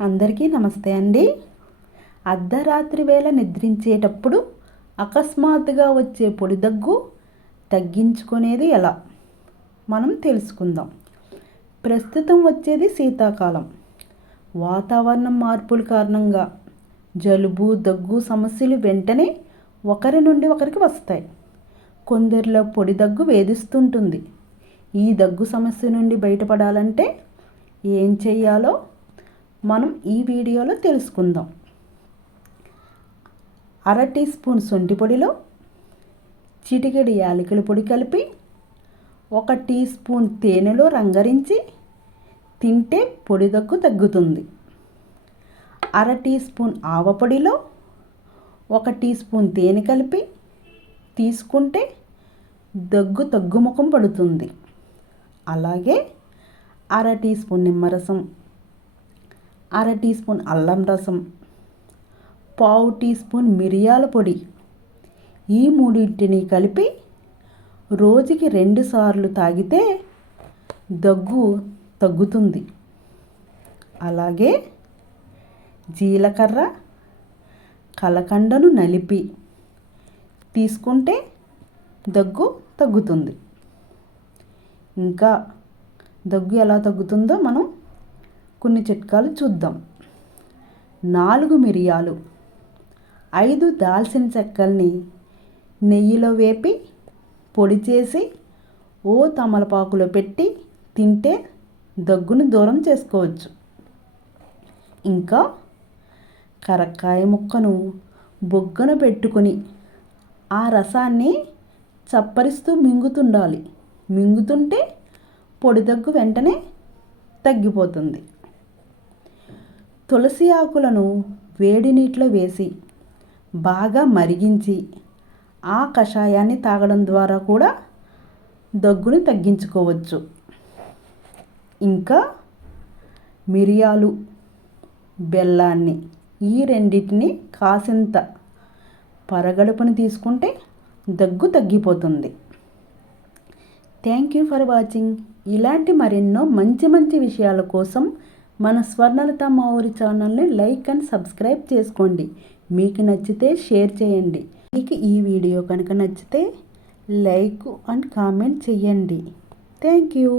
అందరికీ నమస్తే అండి. అర్ధరాత్రి వేళ నిద్రించేటప్పుడు అకస్మాత్తుగా వచ్చే పొడి దగ్గు తగ్గించుకునేది ఎలా మనం తెలుసుకుందాం. ప్రస్తుతం వచ్చేది శీతాకాలం. వాతావరణం మార్పుల కారణంగా జలుబు దగ్గు సమస్యలు వెంటనే ఒకరి నుండి ఒకరికి వస్తాయి. కొందరిలో పొడి దగ్గు వేధిస్తుంటుంది. ఈ దగ్గు సమస్య నుండి బయటపడాలంటే ఏం చేయాలో మనం ఈ వీడియోలో తెలుసుకుందాం. అర టీ స్పూన్ శొంఠి పొడిలో చిటికెడు యాలకుల పొడి కలిపి 1 టీ స్పూన్ తేనెలో రంగరించి తింటే పొడి దగ్గు తగ్గుతుంది. అర టీ స్పూన్ ఆవపొడిలో 1 టీ స్పూన్ తేనె కలిపి తీసుకుంటే దగ్గు తగ్గుముఖం పడుతుంది. అలాగే అర టీ స్పూన్ నిమ్మరసం, అర టీ స్పూన్ అల్లం రసం, పావు టీ స్పూన్ మిరియాల పొడి, ఈ మూడింటిని కలిపి రోజుకి 2 సార్లు తాగితే దగ్గు తగ్గుతుంది. అలాగే జీలకర్ర కలకండను నలిపి తీసుకుంటే దగ్గు తగ్గుతుంది. ఇంకా దగ్గు ఎలా తగ్గుతుందో మనం కొన్ని చిట్కాలు చూద్దాం. 4 మిరియాలు, 5 దాల్చిన చెక్కల్ని నెయ్యిలో వేపి పొడి చేసి తమలపాకులో పెట్టి తింటే దగ్గును దూరం చేసుకోవచ్చు. ఇంకా కరక్కాయ ముక్కను బొగ్గన పెట్టుకొని ఆ రసాన్ని చప్పరిస్తూ మింగుతుండాలి. మింగుతుంటే పొడి దగ్గు వెంటనే తగ్గిపోతుంది. తులసి ఆకులను వేడి నీటిలో వేసి బాగా మరిగించి ఆ కషాయాన్ని తాగడం ద్వారా కూడా దగ్గుని తగ్గించుకోవచ్చు. ఇంకా మిరియాలు, బెల్లాన్ని ఈ రెండింటిని కాసింత పరగడుపుని తీసుకుంటే దగ్గు తగ్గిపోతుంది. Thank you for watching. ఇలాంటి మరెన్నో మంచి విషయాల కోసం మన స్వర్ణలత మా ఊరి ఛానల్ని లైక్ అండ్ సబ్స్క్రైబ్ చేసుకోండి. మీకు నచ్చితే షేర్ చేయండి. మీకు ఈ వీడియో కనుక నచ్చితే లైక్ అండ్ కామెంట్ చేయండి. Thank you.